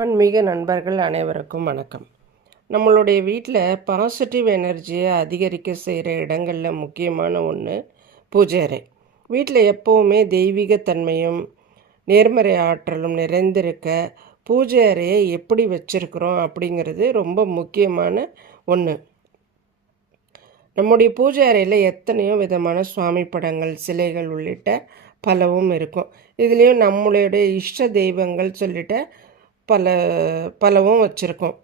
ஆன்மீக நண்பர்கள் அனைவருக்கும் வணக்கம். நம்மளுடைய வீட்டில் பாசிட்டிவ் எனர்ஜியை அதிகரிக்க செய்கிற இடங்களில் முக்கியமான ஒன்று பூஜை அறை. வீட்டில் எப்போவுமே தெய்வீகத்தன்மையும் நேர்மறை ஆற்றலும் நிறைந்திருக்க பூஜை அறையை எப்படி வச்சுருக்குறோம் அப்படிங்கிறது ரொம்ப முக்கியமான ஒன்று. நம்முடைய பூஜை அறையில் எத்தனையோ விதமான சுவாமி படங்கள், சிலைகள் உள்ளிட்ட பலவும் இருக்கும். இதுலேயும் நம்மளுடைய இஷ்ட தெய்வங்கள் சொல்லிட்டு பலவும் வச்சுருக்கோம்.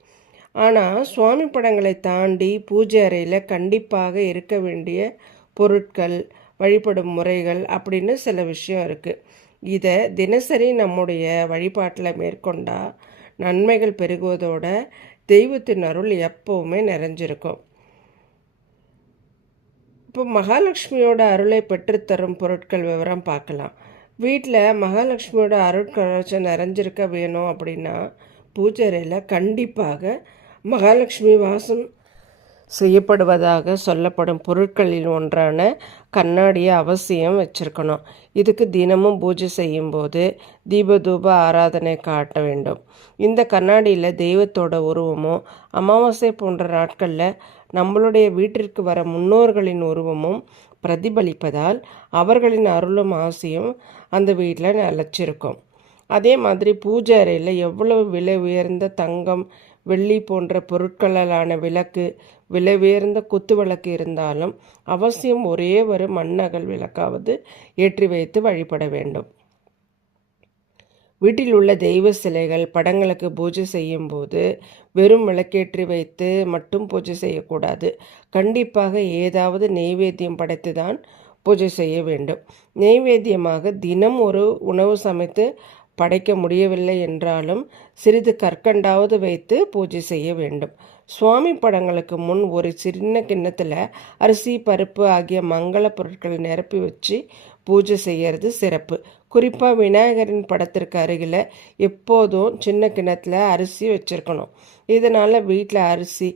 ஆனால் சுவாமி படங்களை தாண்டி பூஜை அறையில் கண்டிப்பாக இருக்க வேண்டிய பொருட்கள், வழிபடும் முறைகள் அப்படின்னு சில விஷயம் இருக்குது. இதை தினசரி நம்முடைய வழிபாட்டில் மேற்கொண்டால் நன்மைகள் பெருகுவதோட தெய்வத்தின் அருள் எப்போவுமே நிறைஞ்சிருக்கும். இப்போ மகாலட்சுமியோட அருளை பெற்றுத்தரும் பொருட்கள் விவரம் பார்க்கலாம். வீட்டில் மகாலட்சுமியோட அருட்கடாட்சம் நிறைஞ்சிருக்க வேணும் அப்படின்னா பூஜை அறையில் கண்டிப்பாக மகாலட்சுமி வாசம் செய்யப்படுவதாக சொல்லப்படும் பொருட்களில் ஒன்றான கண்ணாடியை அவசியம் வச்சுருக்கணும். இதுக்கு தினமும் பூஜை செய்யும்போது தீபதூப ஆராதனை காட்ட வேண்டும். இந்த கண்ணாடியில் தெய்வத்தோட உருவமும், அமாவாசை போன்ற நாட்களில் நம்மளுடைய வீட்டிற்கு வர முன்னோர்களின் உருவமும் பிரதிபலிப்பதால் அவர்களின் அருளும் ஆசையும் அந்த வீட்டில் நிலச்சிருக்கும். அதே மாதிரி பூஜை அறையில் எவ்வளவு விலை உயர்ந்த தங்கம், வெள்ளி போன்ற பொருட்களாலான விளக்கு, விலை உயர்ந்த குத்து விளக்கு இருந்தாலும் அவசியம் ஒரே ஒரு மண்ணகல் விளக்காவது ஏற்றி வைத்து வழிபட வேண்டும். வீட்டில் உள்ள தெய்வ சிலைகள், படங்களுக்கு பூஜை செய்யும்போது வெறும் விளக்கேற்றி வைத்து மட்டும் பூஜை செய்யக்கூடாது. கண்டிப்பாக ஏதாவது நெய்வேத்தியம் படைத்து தான் பூஜை செய்ய வேண்டும். நெய்வேத்தியமாக தினம் ஒரு உணவு சமைத்து படைக்க முடியவில்லை என்றாலும் சிறிது கற்கண்டாவது வைத்து பூஜை செய்ய வேண்டும். சுவாமி படங்களுக்கு முன் ஒரு சின்ன கிண்ணத்தில் அரிசி, பருப்பு ஆகிய மங்கள பொருட்களை நிரப்பி வச்சு பூஜை செய்கிறது சிறப்பு. குறிப்பாக விநாயகரின் படத்திற்கு அருகில் எப்போதும் சின்ன கிண்ணத்தில் அரிசி வச்சுருக்கணும். இதனால் வீட்டில் அரிசி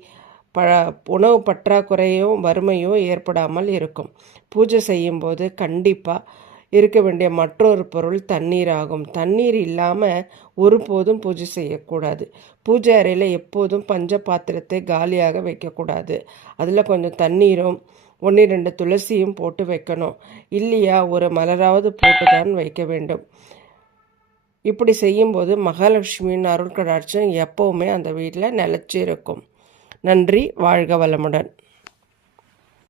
உணவு பற்றாக்குறையும் வறுமையும் ஏற்படாமல் இருக்கும். பூஜை செய்யும்போது கண்டிப்பாக இருக்க வேண்டிய மற்றொரு பொருள் தண்ணீர் ஆகும். தண்ணீர் இல்லாமல் ஒருபோதும் பூஜை செய்யக்கூடாது. பூஜை அறையில் எப்போதும் பஞ்ச பாத்திரத்தை காலியாக வைக்கக்கூடாது. அதில் கொஞ்சம் தண்ணீரும் 1-2 துளசியும் போட்டு வைக்கணும். இல்லையா ஒரு மலராவது போட்டு தான் வைக்க வேண்டும். இப்படி செய்யும்போது மகாலட்சுமியின் அருள் கடாட்சம் எப்போவுமே அந்த வீட்டில் நிலச்சி இருக்கும். நன்றி. வாழ்க வளமுடன்.